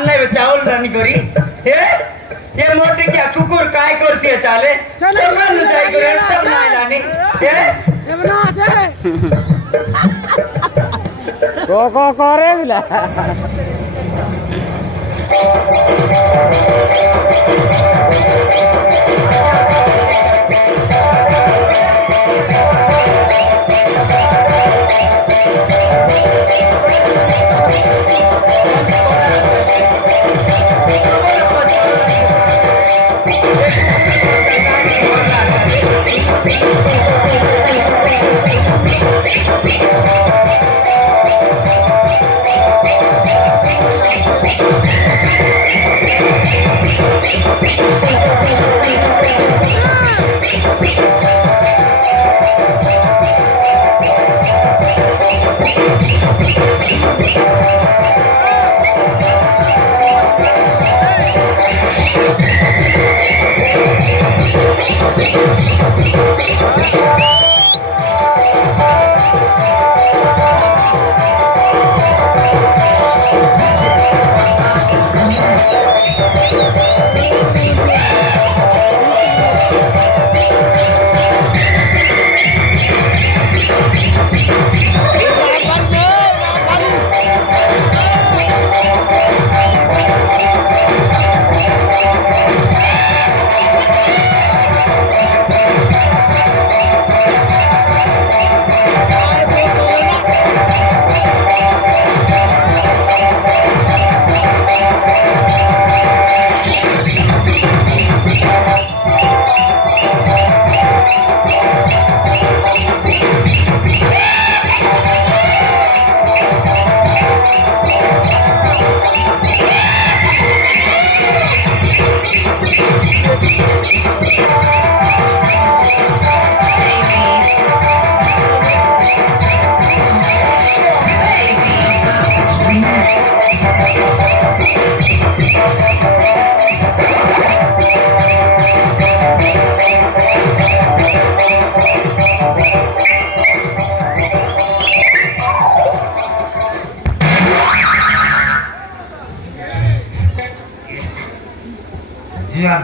आणलाय चावल राणी करी हे मोठे क्या कुकुर काय करते चाले सगळं जाय करे तब नाही लानी को करे बिला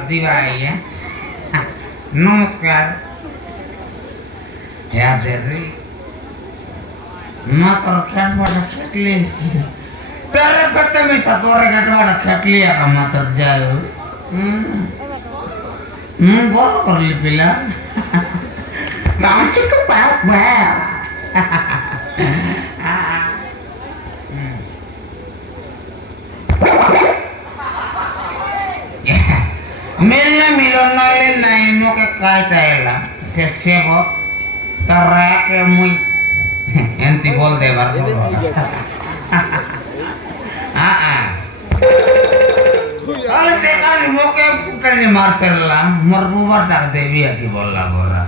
दिवाई नमस्कार याद रे मात्र खेटवाड़ा खेटली तेरे पत्ते में सतोरे खेटवाड़ा खेटली का मात्र जाए बोल कर ली पिला गांव को पाप मिलने मिलन नाले नहीं नो के काय चाहेला से सेबो तरह के मुई एंती बोल दे बार अरे देखा नहीं मोके पुकने मार करला मरबूबा डाक देवी आकी बोलला बोरा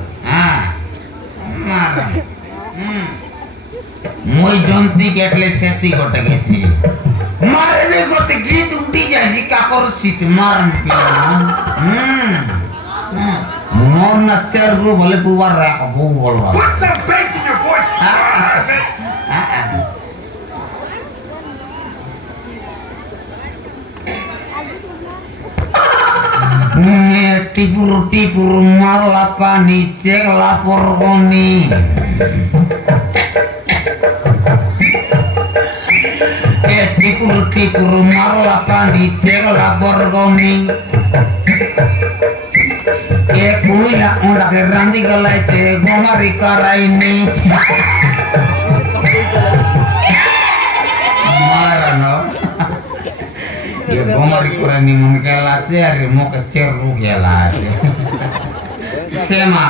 मार मुई जनती केटले सेती गोटे गेसी मारने गोटे गीत उठी जासी का कर सीट मारन पिला मोर नचर को बोले बुवार रा बू बोलवा Put some bass in your voice. tipur mar lapani cek lapor koni tipur mar lapani cek lapor koni kui la onda ke randi galai te gomari karai ni marano ये गोमरी कुरानी मन के लाते अरे मो के चेर रू के लाते सेमा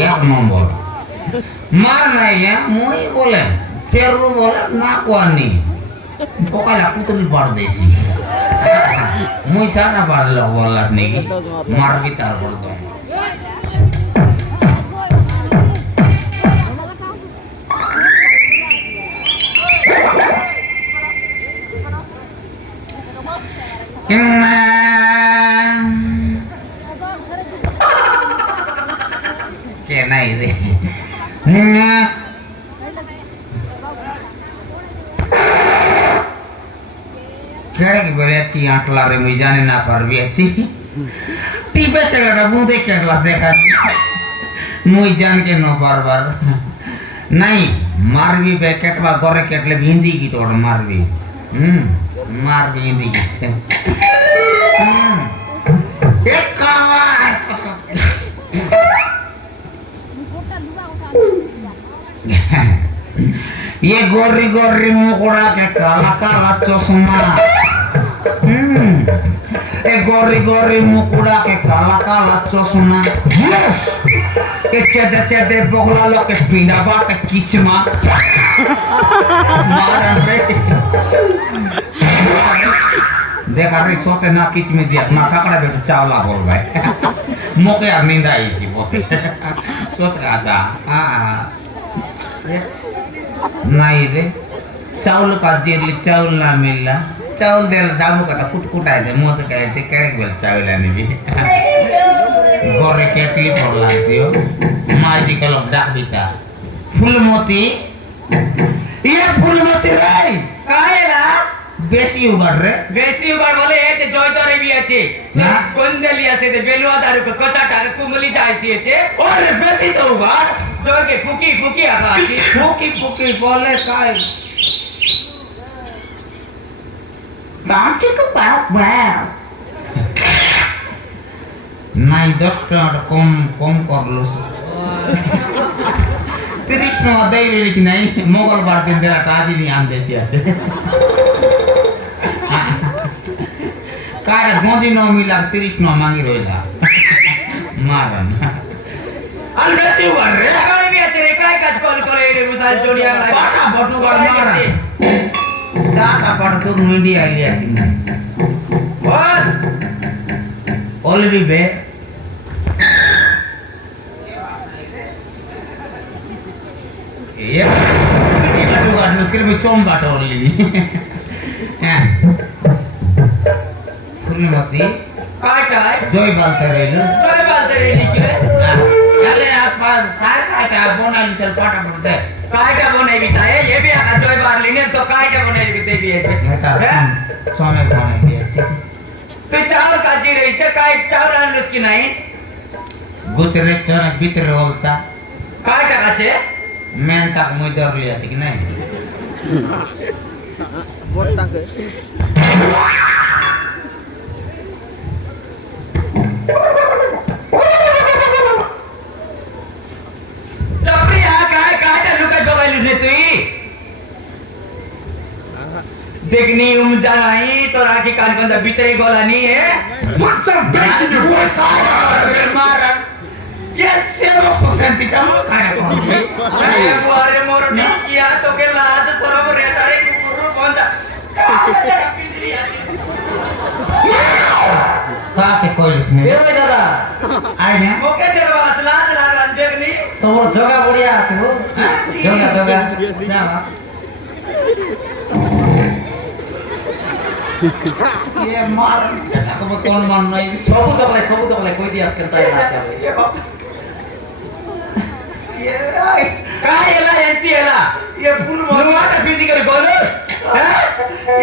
एक नंबर मार नहीं है मुई बोले चेर रू बोले ना कोनी पकाला कुतरी पाड़ देसी मुई साना पाड़ लो बोला नहीं मार की तार पड़ दो cái này gì কেড়ে বেড়ে কি আটলা রে মুই জানি না পারবি আছি টিপে ছেলেটা বুঁদে কেটলা দেখা মুই জান के न बार-बार नहीं मारबी बे केटवा घरे केटले हिंदी की तोड़ मारबी मारबी हिंदी की एक कावा ये गोरी गोरी मुकुड़ा के काला काला चश्मा ए गोरी गोरी मुकुड़ा के काला काला चश्मा यस ए चेटे चेटे बगला लोग के पीना बाटे किचमा मारन रे देखा रे सोते ना किच में दिया ना काकड़ा बेटो चावला बोल भाई मोके यार नींद आई सी बोते सोते आदा नहीं रे चावल का जेली चावल ना मिलला चावल दे डाबू का कुट आए थे मुंह तो कहे थे केड़े बेल चावल आनी भी गोरे केटली पड़ला दियो माई जी कलो डाक बीता फूलमती ये फूलमती रे काहेला बेसी उगड़ रे বেশি উগার বলে এই যে জয় করে বিয়াছে না। গন্দেলি আছে যে বেলুয়া দারু কে কচাটা কে কুমলি যাইতিয়েছে ओरे बेसी तो उगड़ জয় কে ফুকি ফুকি আগা আছে फूकी फूकी बोले काय दांची को बाप बाप नहीं 10 টাকা কম কম করলো 30 টাকা দেই রে কি নাই মঙ্গলবার দিন দেলা টাকা দিনি আন দেশি আছে কারে গদি ন মিলা 30 টাকা মাঙ্গি রইলা মারন আর বেশি উগার রে আগারে বিয়াছে রে কাই কাজ কল করে রে বুঝাল জড়িয়া বাটা বটুগার মারন সাটা পড় তো মিডিয়া আইয়া কি না বল অলবি বে এটা তো আর মুশকিল में चोम बाटो ओली हैं फुलमती কাটায় জয় বলতে রইলো জয় বলতে রে লিখে আরে আপা কাটা বনালি চল পাটা পড়তে কাইটা বনাইবি তাই এ বি আগা জয় বার লিনে তো কাইটা বনাইবি দেবি এটা হ্যাঁ সোমে বনে দিয়েছে তুই চাউল কাজি রে ইচ্ছা কাই চাউল আনলস কি নাই গুচরে চনে ভিতরে ওলতা কাইটা কাছে মেন তাক মই ধরলি আছে কি নাই जबरी आ काइटा लुकाई बगाइलुस ने तुई देखनी जानाई तो राखी कान कंदा भीतरी गोलानी है Put some bass in your voice. मारा ये सेरो परसेंट का मो खाया कौन अरे बुआरे मोर किया तो के लाज तरफ रे तारे कुकुरु बंदा तेरा पिंजरी आती का के कोइलिस ने ए दादा आई ने ओके तेरा बात लाज लागला देखनी तो वो जगह बढ़िया আছে वो जगह ना ये मार चला को कौन मान नहीं सब तो बले कोई दिया के ताई ना ये बाप ये आई कायला एंतीला ये फुल मोटा पिंदी कर गोलो हैं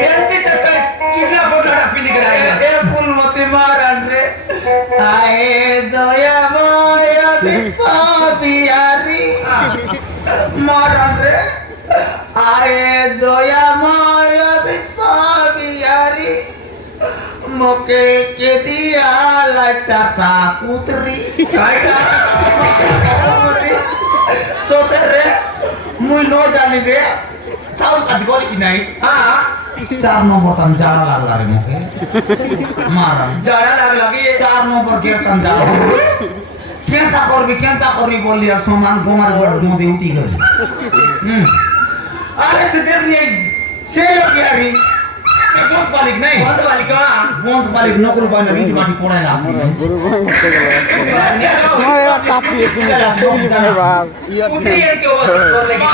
एंती टक चिल्ला बोटा पिंदी कर आएगा ए फूल मती मारन रे आए दया माया बिपा बिहारी मारन रे आए दया माया बिपा बिहारी मोके के दिया लचाटा कुतरी कायटा सोते रे मुई नो जानी रे चाउल काट गली कि नहीं हां 4 नंबर तन जाड़ा लागला रे मोके मारन जाड़ा लाग लगी 4 नंबर कीर्तन जाड़ा केंता करबी बोली আর সমান গোমার গড় মধ্যে উঠি গলি আরে সে দেখনি সে লোক यारी বন্ধ মালিক নাই बंद वाली का বন্ধ মালিক নকল বানা রিট মাটি পড়ায় না उतरी है क्यों बस कर लेगी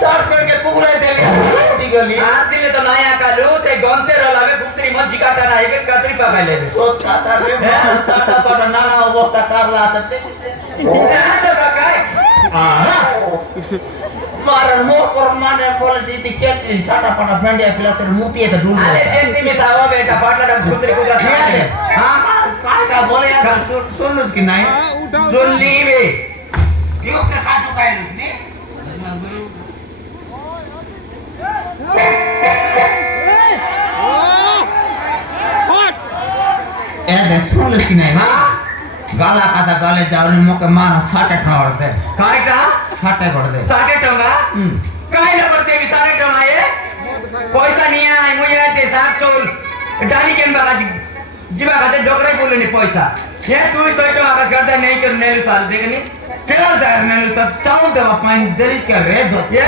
साफ करके कुकुरे दे उठी गली आज दिन तो नया कालू से गंते रलावे पुत्री मत जिकाटा ना है कतरी पकाई ले सोच खाता रे टाटा पाटा नाना অবস্থা কারলা আছে ना तो काका मारे मोर पर माने बोले दीदी केटली साटा पाटा फेंडिया प्लसर मुती है तो ढूंढ अरे जेंती में सावा बेटा पाटला कुतरी कुतरा क्या है हां काय का बोले यार सुन लो कि नहीं सुन ली बे क्यों के काटू का है उसने ए दे सुन लो कि नहीं हां गाला काटा गाले जावनी मोके मारा साटे खावड़ते काय का साटे करते 60 टंगा काय न करते बी 60 टंगा ये पैसा नहीं आय मुया ते साग चोल डाली केन बागा जीवा खाते डोकरे बोलने पैसा हे तू ही 100 टंगा का करता नहीं कर नेलू साल देखनी केला दार नेलू तो चावल देवा पाइन जरिस के रे दो ये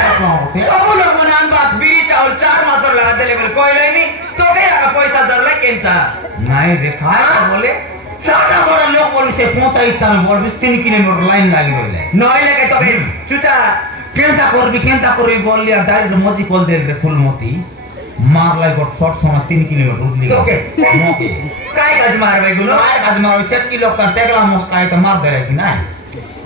सब लोग नान बात बीड़ी चावल 4 मासर लगा दे लेवल कोई नहीं तो गया का पैसा दरले केनता नहीं देखा बोले साटा बड़ा लोग बोल से पहुंचा इतना बोल 3 किलोमीटर लाइन लागी रहले नई लगे तो के चुटा केंता करबी बोल लिया डायरेक्ट मोजी कॉल दे रे फुल मोती मार लाई गट शॉट सोना 3 किलोमीटर उतली तो के मोके काय गज मार भाई गुलो काय काज मार सेट की लोग का टेकला मस्काई तो मार दे रे कि नहीं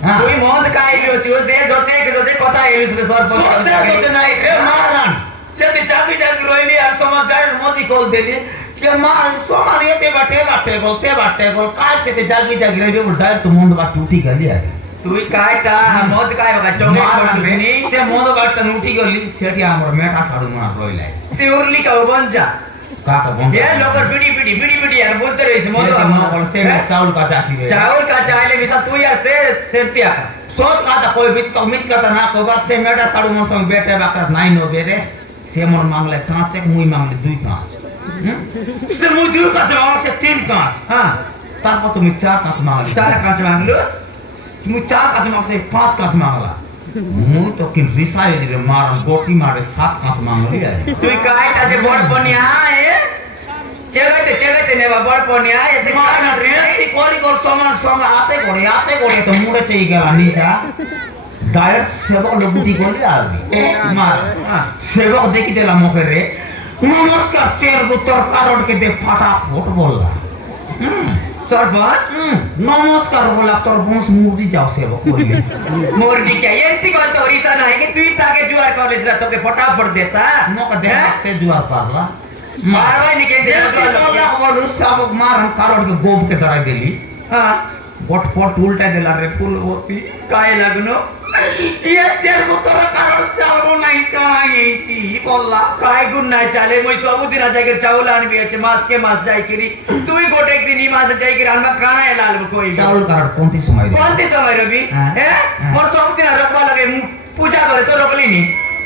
हां तुई मोद काय लियो छु से जोते कथा एलिस पे सर पर तो नहीं रे मारन सेती जागी रोइली और समाज डायरेक्ट मोजी कॉल देली के मार सोमार येते बाटे गोल काय से ते जागी रे डायरेक्ट तो मुंड बा टूटी गली आ तुई कायटा मोद काय बगा टोंगे पडुनी से मोद बाट उठी गली सेठी हमर मेटा साडू मना रोइला सिउरली का बंजा काका बन ये लोकर बीड़ी यार बोलते रही मोद हम बोल से मैं चावल का चासी रे चावल का चाले मिसा तू यार से सेतिया सोच का कोई बित को मित का ना को बस से मेटा साडू मन संग बेटे बाका नहीं नो बेरे से मन मांगले कांच एक मुई मांगले 2 कांच से मुई 2 कांच मांगले से 3 कांच हां तारपो तुम 4 कांच मांगले 4 कांच मांगलो तुम 4 कांच मांग से 5 कांच मांगला मुई तो कि रिसाई रे मार गोटी मारे 7 कांच मांगली है तुई कायटा जे बड़ पनिया है चलते ने बड़ पनिया ये ते मार ना रे कोरी कोर समान आते गोड़े तो मुड़े चाहिए गला निशा डायरेक्ट सेवक लोगुती गोली आ गई मार सेवक देखी देला मोके रे नमस्कार चेर गुत्तर कारोड के दे फटाफट बोलला सरपंच नमस्कार बोला तोर बंस मुर्दी जाओ सेवक बोली मोरनी क्या ये इतनी कोई तो रीसा नहीं कि तू ताके जुआर कॉलेज रा तो के फटाफट देता मोके दे से जुआर पारला मारवाई नहीं के दे बोलू सब मारन कारोड के गोब के दराई देली हां गोटपट उल्टा देला रे फुल होती काय लगनो ये चेर गुत्तर कारोड चालबो नहीं काई थी बोलला काय गुण नाही चाले মই सब दिन जाकर चावल आनबी আছে मास के मास जाई करी तू ही गोटे एक दिन ही मास जाई करी आनबा खाना है लाल कोई चावल कारोड कोणती समय रवि हैं मोर सब दिन रोकवा लगे पूजा करे तो रोकली नी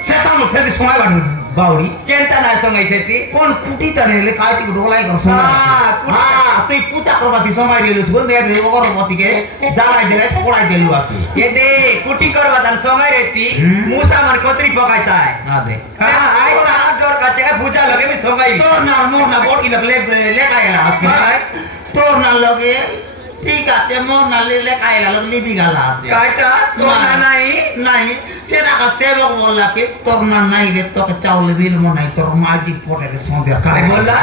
सेता मो सेती समय बाउडी केनता ना संगई सेती कोण कुटी तने ले काय ती ढोलाई कर समय हां तुई पूजा करबाती समय लेलु बोल दे अगरबत्ती के जलाई देले पोड़ाई देलु आती ये दे कुटी करवा तन समय रहती मूसा मन कोतरी पकाइता है ना दे हां आई ता डोर का चेक पूजा लगे में संगई तो ना मोर ना गोटी ले कायला हाथ के तो ना लगे ठीक है मोर ना ले कायला लगली बिगाला आते काटा तो ना नहीं सेना का सेवक बोला के तोर ना नहीं रे तो चावल बिल मो नहीं तोर माजी पोटे के सोंदे काय बोला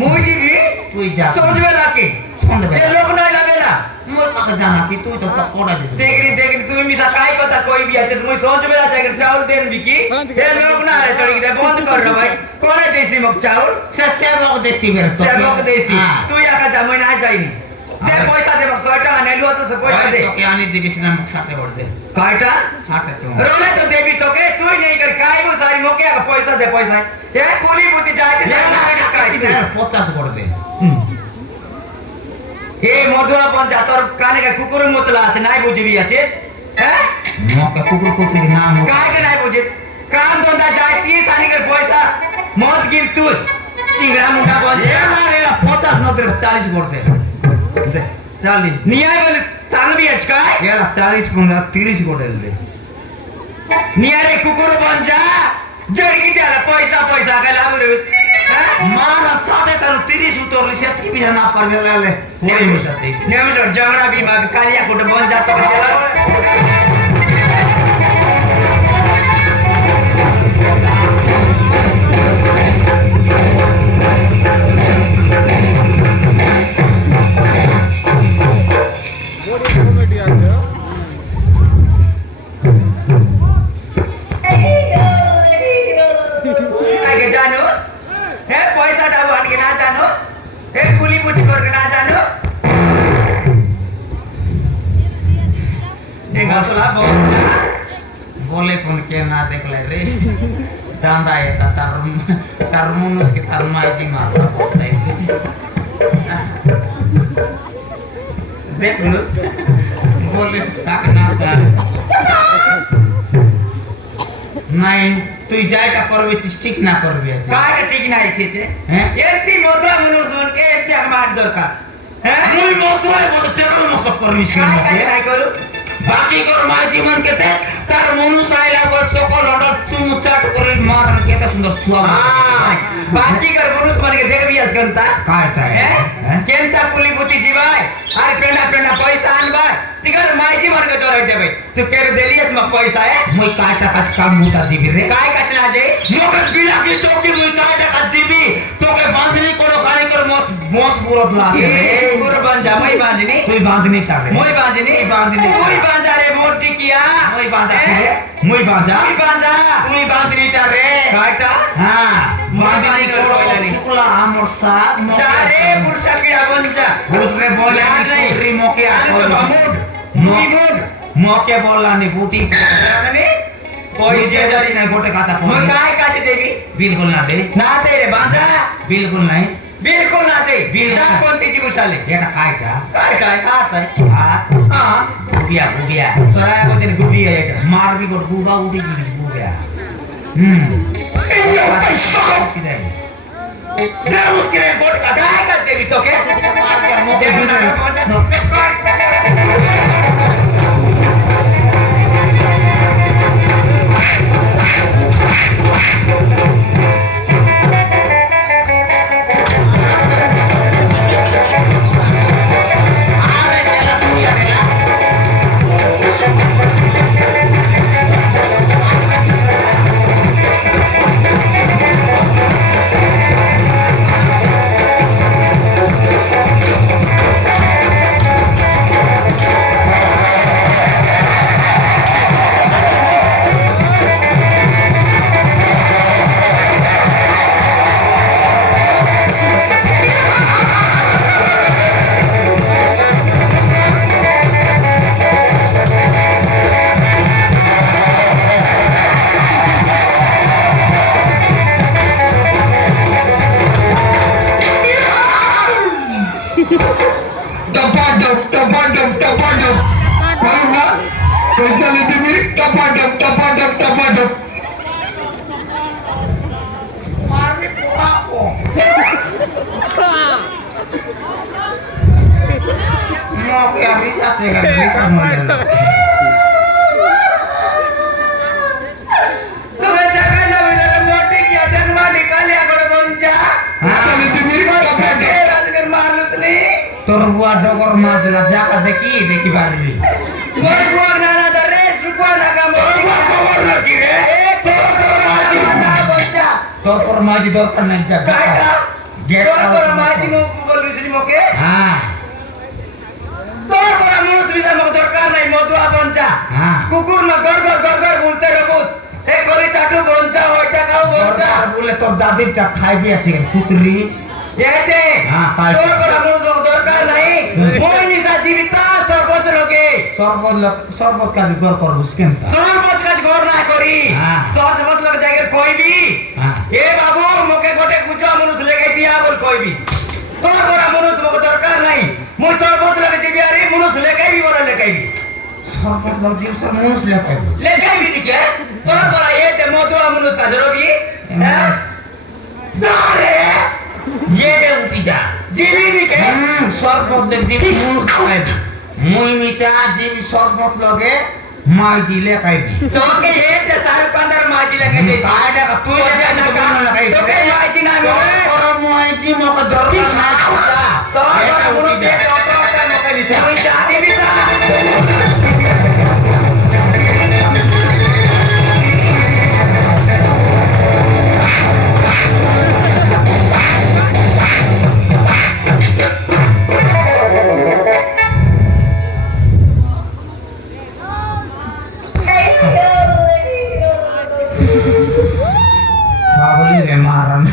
मुजी भी तू जा सोंदे लाके सोंदे ये लोग नहीं लगेला मो तक जाना कि तू तो कोड़ा दे देखनी तू मिसा काय कोता कोई भी आचे तुम सोच बेला जाकर चावल देन बिकी ये लोग ना रे तोड़ी के बंद कर रे भाई कोने देसी मक चावल से सेवक देसी मेरे तो सेवक देसी तू या का जमई ना जाईनी दे पैसा दे मक 100 टका नेलु तो से पैसा दे तो के आनी दिविस ना मक साथे बोल दे काटा साथे क्यों रोले तो देवी तो के तू नहीं कर काय वो सारी मोके का पैसा दे पैसा ये कुली बुती जाके ये ना काय दे 50 बोल दे ए मधुआ बन जा तोर काने का कुकुर मुतला से नहीं बुझबी आछेस हैं मोके कुकुर कुकुर नाम काय के नहीं बुझे काम धंधा जाए 30 तानी कर पैसा मत गिल तू चिंगड़ा मुंडा बन ये ना रे 50 न दे 40 बोल दे 40 नियाय बोले चांग भी अचका ये 40 15 30 बोल दे नियाय रे कुकुर बन जा जड़ी की जाला पैसा का लाभ रे हैं मारा साथे कर 30 उतर से की भी ना पर ले ले पूरी मिसते नेम सर झगड़ा भी मां कालिया कोट बन जा तो বঞ্চা বলে কোন কে না দেখলে রে দাঁড়া এটা তার মনুষকে তার মাইতি মারলা বলতাই দেখলো বলে তাকে না নাই তুই যাইটা করবি তুই ঠিক না করবি কাটা ঠিক না এসেছে হ্যাঁ একটি মধুয়া মনুষকে একটি আমার দরকার হ্যাঁ তুই মতুয়াই বড় তেরো মতো করবিস কেন কাটা কাটা নাই করু বাকি কর মাইতি মান কেতে তার মনুষ আইলা বল সকল অর্ডার চুমু চাট করে মার কেতে সুন্দর সুয়া बाकी कर मनुष्य बन के देख भी आज करता काय काय केंता पुली बुती जीवाय अरे पेंडा पेंडा पैसा आनबाय तिगर माहिती मन के तोरा दे भाई तू केर देलियस मग पैसा है মই काय टाका काम मोठा दिबी रे काय कचना दे मोके बिला की टोकी মই काय टाका दिबी तोके बांधनी कोनो गाड़ी कर मोस बुरत लागे रे गुर बन जा मैं बांधनी তুই বাঁধনি কারে মই बांधनी बांधनी মই बांधा रे मोटी किया মই বাঁধা রে মই বাঁধা মই बांधा তুই বাঁধনি টা রে काटा হ্যাঁ বাঁধনি করো শুকলা আমর সা जा रे पुरुषा किया बन जा বুটরে বলে याद नहीं রি মোকে आलू আলো तो मूड मूड মোকে বললানি বুটি जाने कोई पैसे जारी नहीं गोटे खाता मैं काय काच देवी बिल्कुल ना दे ना तेरे बांधा बिल्कुल नहीं बिल्कुल ना दे बिल्कुल। जा कोणती जीव साले এটা কাইটা काय काय आता है हां গুবিয়া গুবিয়া तोरा को दिन गुबी है এটা মারবি গোট গুবা উঠি গিস গুবিয়া ना उसके रे गोट का काय कर देवी तो के मोके बिना पैसा लेते मेरे टपाटप टपाटप टपाटप मारबी पोराको मोके अभी जाते का पैसा मार तुम्हें जगह ना मिला तो मोटी किया जन्मा निकालिया करो बंजा पैसा लेते मेरे टपाटप राजगर मार लुतनी তোর বুয়া ডগর মাছ দেখা দেখি পারবি मोर बुआ नाना दरे सुपा नागा मोर बुआ खबर लगी रे ए तोर माजी माता बंजा তোর পর মাঝি দরকার নাই যা काटा Get तोर out. पर माजी मो बोल बिसरी मोके হ্যাঁ तोर पर मुनुस बिसा मो दरकार नहीं मधुआ बंजा হ্যাঁ कुकुर में गड़ बोलते रबुत ए गोली चाटू बंजा ओटा खाओ बंजा বলে তোর দাদির টা খাইবি আছে কুতরি ये दे हाँ, पास। तोर पर मुनुस मो दरकार नहीं मोई निसा जीविता सरपंच लोगे সর্বত কাজ গর করবস কেন सरपंच का घर ना करी हाँ। सरपंच लोग जाकर कोई भी হ্যাঁ ए बाबू मोके गोटे गुजवा मनुष्य लेके दिया बोल कोई भी तोर बड़ा मनुष्य मोके दरकार नहीं मुई सरपंच लेके दिबी अरे मनुष्य लेके भी बोला लेके भी সর্বত লোক দিবস মানুষ লেখাই लेके भी दिखे तोर बड़ा ये ते मधुआ मनुष्य का जरो भी हैं दारे ये दे उठी जा जीवी दिखे সর্বত দেখ দিবি মানুষ খাই মুই মিটা দিবি সর্বত লগে মাই দিলে খাইবি तो के ये ते सारे पंदर माजी लेके दे কায়দা তুই तुझे ना का तो के माजी ना मिले তোর মই দি মকে দরকার নাই तो बड़ा मनुष्य के ऑटो मोके दिसे मुई जाती भी था बाबली रे मारन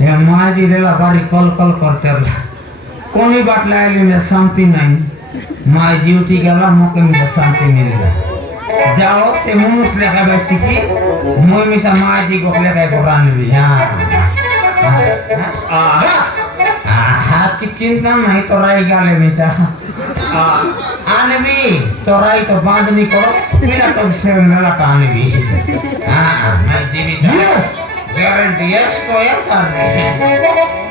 ये माजी रेला बारी कल करते रहा कोनी बात लाइली में शांति नहीं माय ड्यूटी गला मोके में शांति मिलेगा जाओ से मुमुस लेका बेसी की मुई मिसा माय जी गोखले का कुरान भी हां हाथ की चिंता नहीं तो रही गाले मिसा आनवी तो रही तो बांध नहीं करो बिना तो से मेला कान भी हां मैं जीवित यस गारंटी यस तो यस आदमी